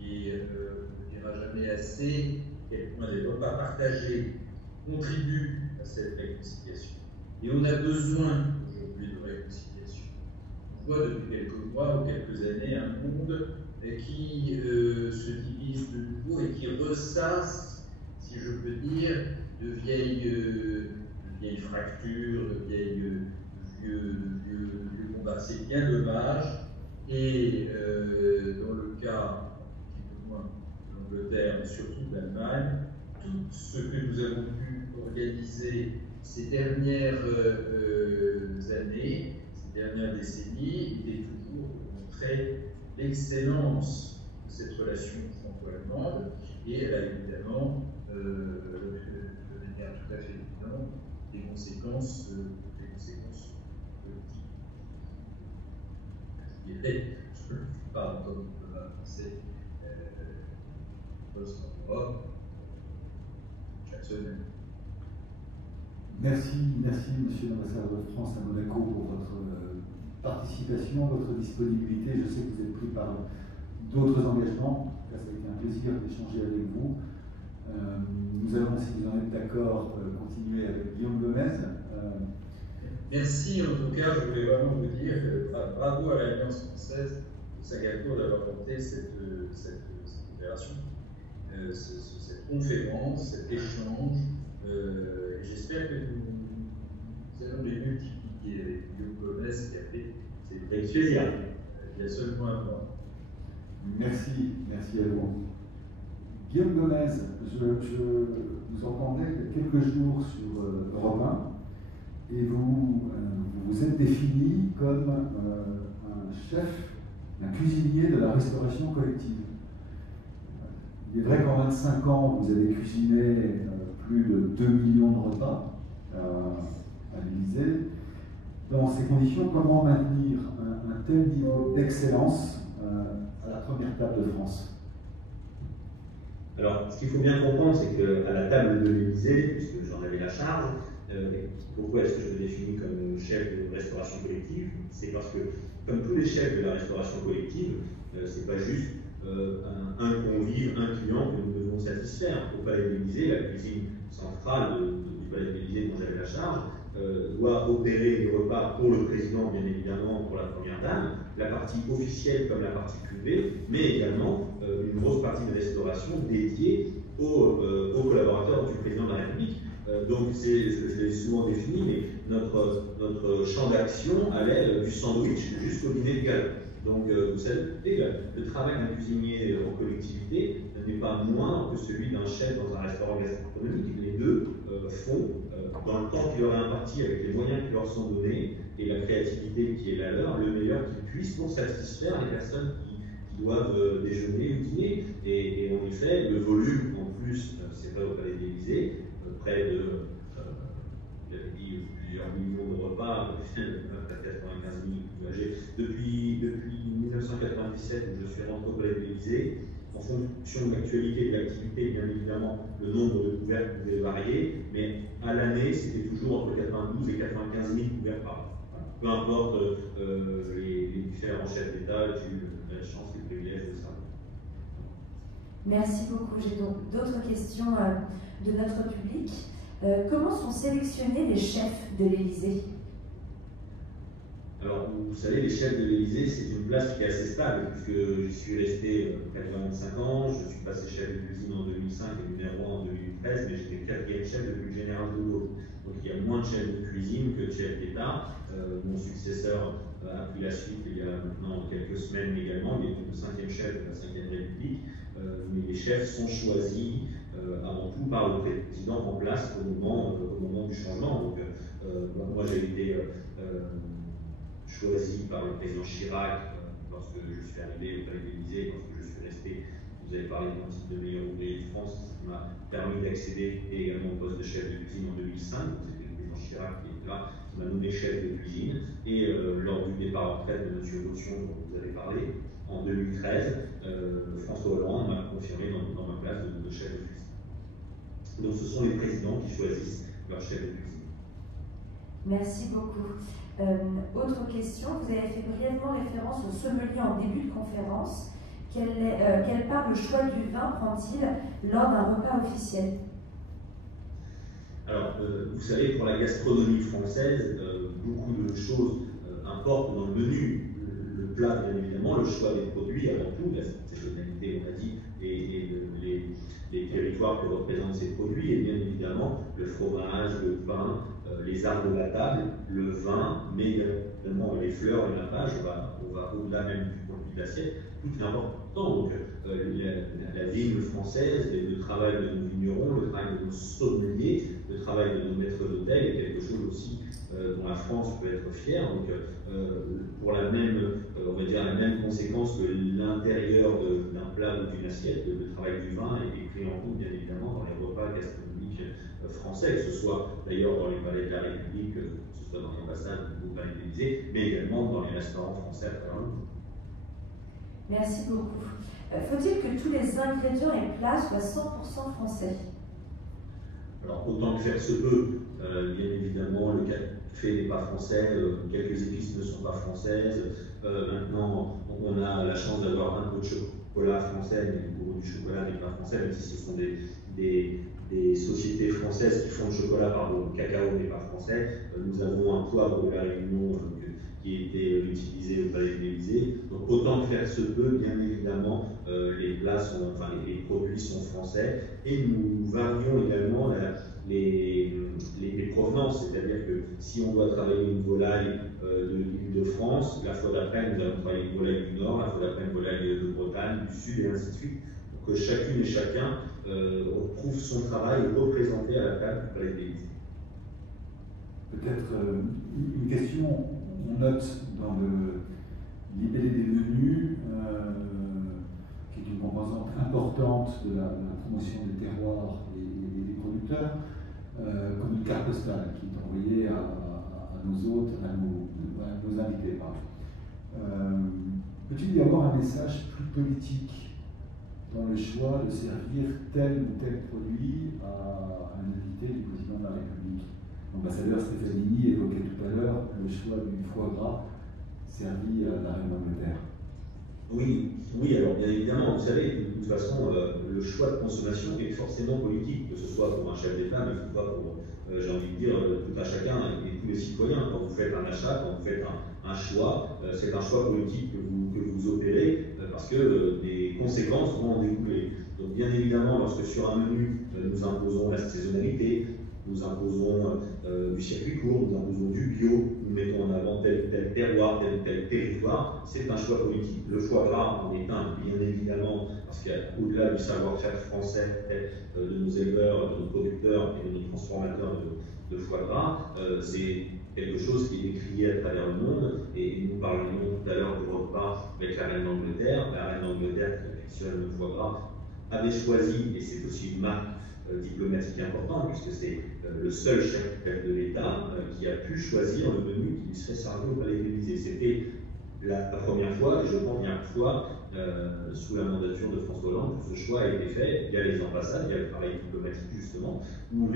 Et on ne dira jamais assez quel point les repas partagés contribuent à cette réconciliation. Et on a besoin aujourd'hui de réconciliation. On voit depuis quelques mois ou quelques années un monde qui se divise de nouveau et qui ressasse, si je peux dire, de vieilles fractures, de vieux combats. C'est bien dommage. Et dans le cas, un petit peu moins de l'Angleterre, mais surtout de l'Allemagne, tout ce que nous avons pu organiser ces dernières années, ces dernières décennies, était toujours pour montrer l'excellence de cette relation franco-allemande, et elle a évidemment, de manière tout à fait évidente, des conséquences politiques. Je dirais, je ne suis pas entendu comme un Français poste en Europe chaque semaine. Merci, Monsieur l'ambassadeur de France à Monaco pour votre participation, votre disponibilité. Je sais que vous êtes pris par d'autres engagements. Ça a été un plaisir d'échanger avec vous. Nous allons, si vous en êtes d'accord, continuer avec Guillaume Gomez. Merci, en tout cas, je voulais vraiment vous dire bravo à l'Alliance française de Singapour d'avoir porté cette opération, cette conférence, cet échange. J'espère que nous allons les multiplier avec Guillaume Gomez qui a fait c'est avec plaisir. Il y a seulement un mois. Merci à vous. Guillaume Gomez, je vous entendais il y a quelques jours sur Europe 1 et vous vous êtes défini comme un chef, un cuisinier de la restauration collective. Il est vrai qu'en 25 ans, vous avez cuisiné plus de 2 millions de repas à l'Élysée. Dans ces conditions, comment maintenir un tel niveau d'excellence à la première table de France? Alors, ce qu'il faut bien comprendre, c'est qu'à la table de l'Élysée, puisque j'en avais la charge, pourquoi est-ce que je me définis comme chef de restauration collective? C'est parce que, comme tous les chefs de la restauration collective, c'est pas juste un convive, un client que nous devons satisfaire. Au Palais de l'Élysée, la cuisine centrale du Palais de l'Élysée dont j'avais la charge, doit opérer des repas pour le président, bien évidemment, pour la première dame, la partie officielle comme la partie privée, mais également une grosse partie de restauration dédiée aux collaborateurs du président de la République. Donc, je l'ai souvent défini, mais notre champ d'action allait du sandwich jusqu'au dîner de gala. Donc, vous savez, le travail d'un cuisinier en collectivité n'est pas moindre que celui d'un chef dans un restaurant gastronomique. Les deux font, dans le temps qui leur est imparti, avec les moyens qui leur sont donnés et la créativité qui est la leur, le meilleur qu'ils puissent pour satisfaire les personnes qui doivent déjeuner ou dîner. Et en effet, le volume, en plus, c'est vrai au Palais de l'Élysée, près de, il avait dit plusieurs millions de repas, à 95 000 usagers. Depuis 1997, où je suis rentré au Palais de l'Élysée, en fonction de l'actualité et de l'activité, bien évidemment, le nombre de couverts pouvait varier, mais à l'année, c'était toujours entre 92 et 95 000 couverts par an. Peu importe les différents chefs d'État, j'ai eu la chance et le privilège de ça. Merci beaucoup. J'ai donc d'autres questions de notre public. Comment sont sélectionnés les chefs de l'Élysée? Alors, vous savez, les chefs de l'Élysée, c'est une place qui est assez stable, puisque j'y suis resté près de 25 ans, je suis passé chef de cuisine en 2005 et numéro 1 en 2013, mais j'étais 4e chef depuis le général de Gaulle. Donc il y a moins de chefs de cuisine que de chefs d'État. Mon successeur a pris la suite il y a maintenant quelques semaines également, il est le 5e chef de la 5e République, mais les chefs sont choisis avant tout par le président en place au moment du changement. Donc, moi j'ai été choisi par le président Chirac lorsque je suis arrivé au Palais de l'Élysée, lorsque je suis resté, vous avez parlé d'un titre de meilleur ouvrier de France, qui m'a permis d'accéder également au poste de chef de cuisine en 2005, c'était le président Chirac qui était là, qui m'a nommé chef de cuisine, et lors du départ en retraite de M. Gaution, dont vous avez parlé, en 2013, François Hollande m'a confirmé dans ma place de chef de cuisine. Donc ce sont les présidents qui choisissent leur chef de cuisine. Merci beaucoup. Autre question, vous avez fait brièvement référence au sommelier en début de conférence. Quelle part le choix du vin prend-il lors d'un repas officiel? Alors, vous savez, pour la gastronomie française, beaucoup de choses importent dans le menu. Le plat, bien évidemment, le choix des produits, avant tout, la saisonnalité, on a dit, et les territoires que représentent ces produits, et bien évidemment, le fromage, le pain, les arts de la table, le vin, mais également les fleurs, les lampages, on va au-delà même du produit d'assiette, tout est important. Donc, la vigne française, le travail de nos vignerons, le travail de nos sommeliers, le travail de nos maîtres d'hôtel est quelque chose aussi dont la France peut être fière. Donc, pour la même, on va dire, la même conséquence que l'intérieur d'un plat ou d'une assiette, le travail du vin est pris en compte, bien évidemment, dans les repas gastronomiques français, que ce soit d'ailleurs dans les palais de la République, que ce soit dans l'ambassade ou au palais de l'Élysée, mais également dans les restaurants français à travers le monde. Merci beaucoup. Faut-il que tous les ingrédients et plats soient 100% français? Alors, autant que faire se peut, bien évidemment, le café n'est pas français, quelques épices ne sont pas françaises. Maintenant, on a la chance d'avoir un peu de chocolat français, mais le goût du chocolat n'est pas français, même si ce sont des sociétés françaises qui font le chocolat, pardon, le cacao n'est pas français. Nous avons un poivre de la Réunion qui a été utilisé au Palais de l'Élysée. Donc autant que faire se peut, bien évidemment, les produits sont français. Et nous varions également les provenances, c'est-à-dire que si on doit travailler une volaille de l'Île-de-France, la fois d'après, nous allons travailler une volaille du Nord, la fois d'après, une volaille de Bretagne, du Sud, et ainsi de suite. Pour que chacune et chacun trouve son travail représenté à la table du Palais de l'Élysée. Peut-être une question, on note dans le libellé des menus, qui est une composante importante de la promotion des terroirs et des producteurs, comme une carte postale qui est envoyée à nos hôtes, à nos invités. Peut-il y avoir un message plus politique dans le choix de servir tel ou tel produit à un invité du président de la République? L'ambassadeur Stefanini évoquait tout à l'heure le choix du foie gras servi à la reine d'Angleterre. Oui, alors bien évidemment, vous savez, de toute façon, le choix de consommation est forcément politique, que ce soit pour un chef d'État, mais que ce soit pour, j'ai envie de dire, tout un chacun et tous les citoyens. Quand vous faites un achat, quand vous faites un choix, c'est un choix politique que vous opérez parce que des conséquences vont en découler. Donc bien évidemment, lorsque sur un menu, nous imposons la saisonnalité, nous imposons du circuit court, nous imposons du bio, nous mettons en avant tel terroir, tel territoire, c'est un choix politique. Le foie gras en est un, bien évidemment, parce qu'au-delà du savoir-faire français de nos éleveurs, de nos producteurs et de nos transformateurs de foie gras, c'est quelque chose qui est décrié à travers le monde, et nous parlions tout à l'heure du repas avec la reine d'Angleterre. La reine d'Angleterre qui affectionne le foie gras avait choisi, et c'est aussi une marque diplomatique importante, puisque c'est le seul chef de l'État qui a pu choisir le menu qui lui serait servi au Palais de l'Élysée. C'était la première fois, et je pense bien fois, sous la mandature de François Hollande, que ce choix a été fait. Il y a les ambassades, il y a le travail diplomatique justement, où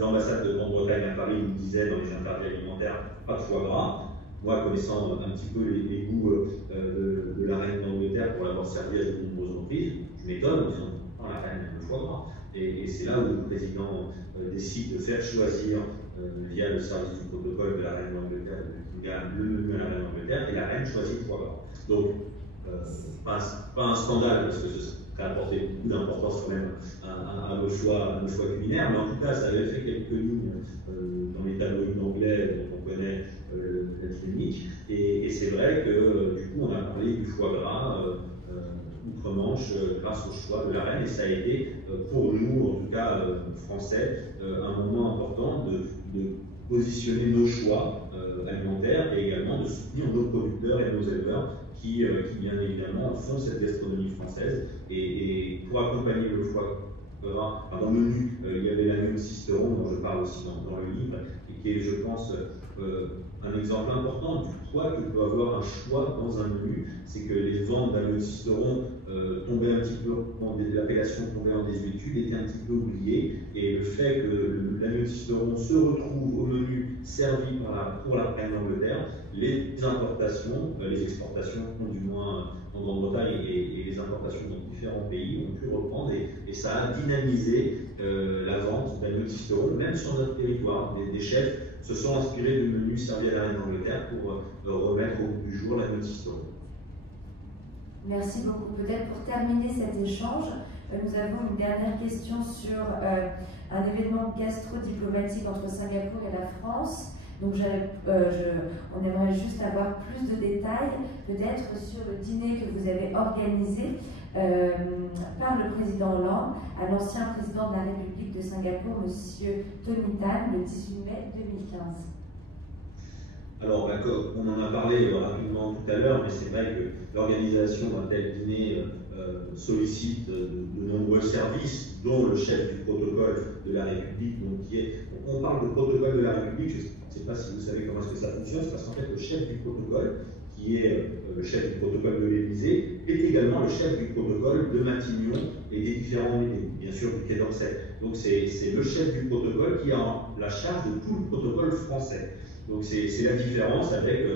l'ambassade de Grande-Bretagne à Paris nous disait dans les interviews alimentaires, pas de foie gras. Moi, connaissant un petit peu les goûts de la reine d'Angleterre pour l'avoir servi à de nombreuses reprises, je m'étonne en disant, oh, la reine aime le foie gras. Et c'est là où le président décide de faire choisir, via le service du protocole de la reine d'Angleterre, le menu à la reine d'Angleterre, et la reine choisit le foie gras. Donc, pas un scandale, parce que ça a apporté beaucoup d'importance quand même à nos choix culinaires, mais en tout cas, ça avait fait quelques lignes dans les tabloïds anglais dont on connaît l'être unique. Et c'est vrai que du coup, on a parlé du foie gras outre-Manche grâce au choix de la reine, et ça a été pour nous, en tout cas français, un moment important de positionner nos choix alimentaires et également de soutenir nos producteurs et nos éleveurs qui bien évidemment font cette gastronomie française. Et pour accompagner le foie gras, dans le menu, il y avait l'agneau de Sisteron dont je parle aussi dans le livre, et qui est, je pense, un exemple important du poids que peut avoir un choix dans un menu. C'est que les ventes d'agneau de Sisteron tombaient un petit peu, l'appellation tombait en désuétude, était un petit peu oubliée, et le fait que l'agneau de Sisteron se retrouve au menu servi pour la reine d'Angleterre, les importations, les exportations du moins en Grande-Bretagne et les importations dans différents pays ont pu reprendre, et ça a dynamisé la vente d'agneau de Sisteron, même sur notre territoire. Des chefs se sont inspirés du menu servi à la reine d'Angleterre pour remettre au bout du jour l'agneau de Sisteron. Merci beaucoup. Peut-être pour terminer cet échange, nous avons une dernière question sur un événement gastro-diplomatique entre Singapour et la France. Donc on aimerait juste avoir plus de détails, peut-être sur le dîner que vous avez organisé par le président Hollande à l'ancien président de la République de Singapour, M. Tony Tan, le 18 mai 2015. Alors, on en a parlé rapidement tout à l'heure, mais c'est vrai que l'organisation d'un tel dîner sollicite de nombreux services, dont le chef du protocole de la République. Donc on parle de protocole de la République, je ne sais pas si vous savez comment est-ce que ça fonctionne, c'est parce qu'en fait le chef du protocole, qui est le chef du protocole de l'Élysée, est également le chef du protocole de Matignon et des différents, bien sûr, du Quai d'Orsay. Donc c'est le chef du protocole qui a la charge de tout le protocole français. Donc c'est la différence avec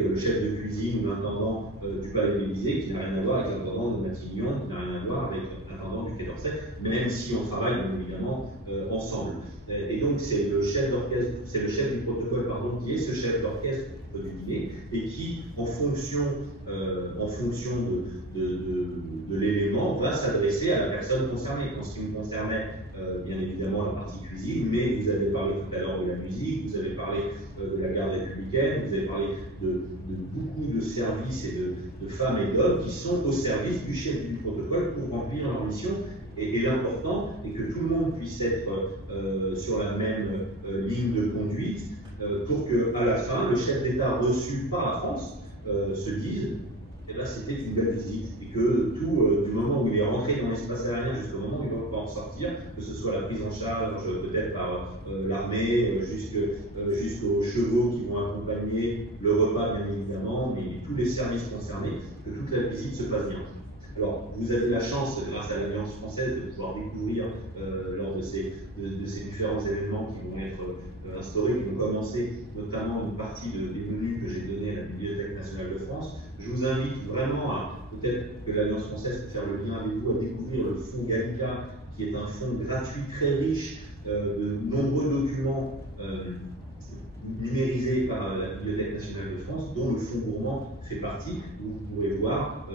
le chef de cuisine ou l'intendant du Palais de l'Élysée, qui n'a rien à voir avec l'intendant de Matignon, qui n'a rien à voir avec l'intendant du Quai d'Orsay, même si on travaille bien évidemment ensemble. Et donc c'est le chef d'orchestre, c'est le chef du protocole, pardon, qui est ce chef d'orchestre du dîner, et qui, en fonction de l'élément, va s'adresser à la personne concernée. En ce qui me concernait, bien évidemment, la partie cuisine, mais vous avez parlé tout à l'heure de la musique, vous avez parlé de la garde républicaine, vous avez parlé de beaucoup de services et de femmes et d'hommes qui sont au service du chef du protocole pour remplir leur mission. Et l'important est que tout le monde puisse être sur la même ligne de conduite pour qu'à la fin, le chef d'État reçu par la France se dise eh ben, c'était une belle visite, et que tout, du moment où il est rentré dans l'espace aérien jusqu'au moment où il va pouvoir en sortir, que ce soit la prise en charge peut-être par l'armée, jusqu'aux chevaux qui vont accompagner le repas bien évidemment, mais tous les services concernés, que toute la visite se passe bien. Alors, vous avez la chance, grâce à l'Alliance française, de pouvoir découvrir lors de ces différents événements qui vont être instaurés, qui vont commencer notamment une partie des menus que j'ai donnés à la Bibliothèque nationale de France. Je vous invite vraiment à, peut-être que l'Alliance française peut faire le lien avec vous, à découvrir le fonds Gallica, qui est un fonds gratuit très riche de nombreux documents numérisés par la Bibliothèque nationale de France, dont le fonds Gourmand fait partie, où vous pourrez voir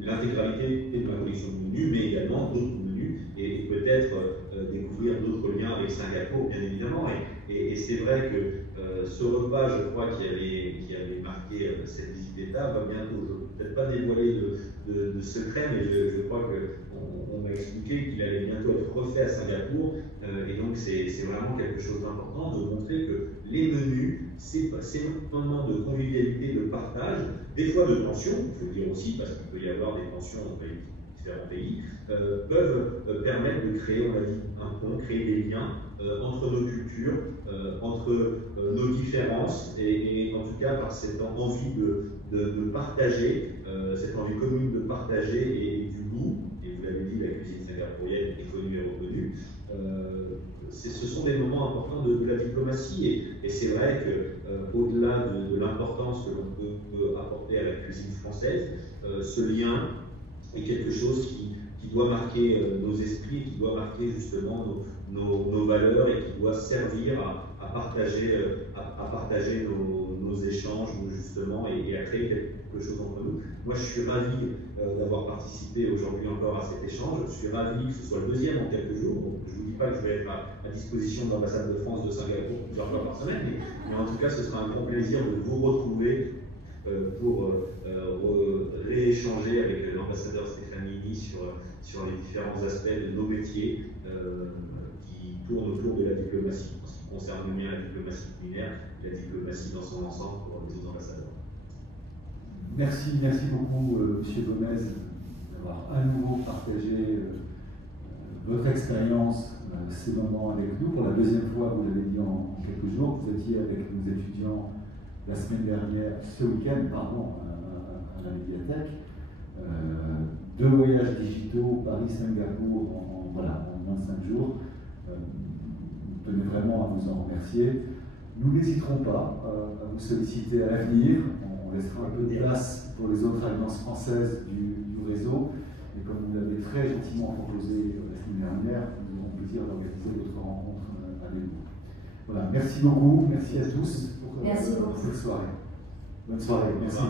l'intégralité de la collection de menus, mais également d'autres menus, et peut-être découvrir d'autres liens avec Singapour, bien évidemment. Et c'est vrai que ce repas, je crois, qui avait marqué cette visite d'État, va bientôt, je ne vais peut-être pas dévoiler de secret, mais je crois qu'on m'a expliqué qu'il allait bientôt être refait à Singapour. Et donc, c'est vraiment quelque chose d'important de montrer que les menus, ces moments de convivialité, de partage, des fois de tension, il faut le dire aussi, parce qu'il peut y avoir des tensions entre les différents pays, peuvent permettre de créer, on l'a dit, un pont, créer des liens entre nos cultures, entre nos différences, et en tout cas par cette envie de partager, cette envie commune de partager et du goût, et vous l'avez dit, la cuisine singapourienne est connue et reconnue. Ce sont des moments importants de la diplomatie, et c'est vrai qu'au-delà de l'importance que l'on peut apporter à la cuisine française, ce lien est quelque chose qui doit marquer nos esprits, qui doit marquer justement nos valeurs et qui doit servir à partager nos échanges justement et à créer quelque chose entre nous. Moi, je suis ravi d'avoir participé aujourd'hui encore à cet échange. Je suis ravi que ce soit le deuxième en quelques jours. Donc, je ne vous dis pas que je vais être à disposition de l'ambassade de France de Singapour plusieurs fois par semaine, mais en tout cas, ce sera un grand plaisir de vous retrouver pour rééchanger avec l'ambassadeur Stefanini sur les différents aspects de nos métiers qui tournent autour de la diplomatie, en ce qui concerne bien la diplomatie culinaire et la diplomatie dans son ensemble pour les autres ambassadeurs. Merci beaucoup, M. Gomez, d'avoir à nouveau partagé votre expérience, ces moments avec nous. Pour la deuxième fois, vous l'avez dit en quelques jours, vous étiez avec nos étudiants la semaine dernière, ce week-end, pardon, à la médiathèque. 2 voyages digitaux, Paris-Singapour, en 25 jours. Nous tenons vraiment à vous en remercier. Nous n'hésiterons pas à vous solliciter à l'avenir. On laissera un peu de place pour les autres alliances françaises du réseau. Et comme vous l'avez très gentiment proposé la semaine dernière, nous aurons plaisir d'organiser d'autres rencontres avec vous. Voilà, merci beaucoup, merci à tous pour cette soirée. Bonne soirée, merci.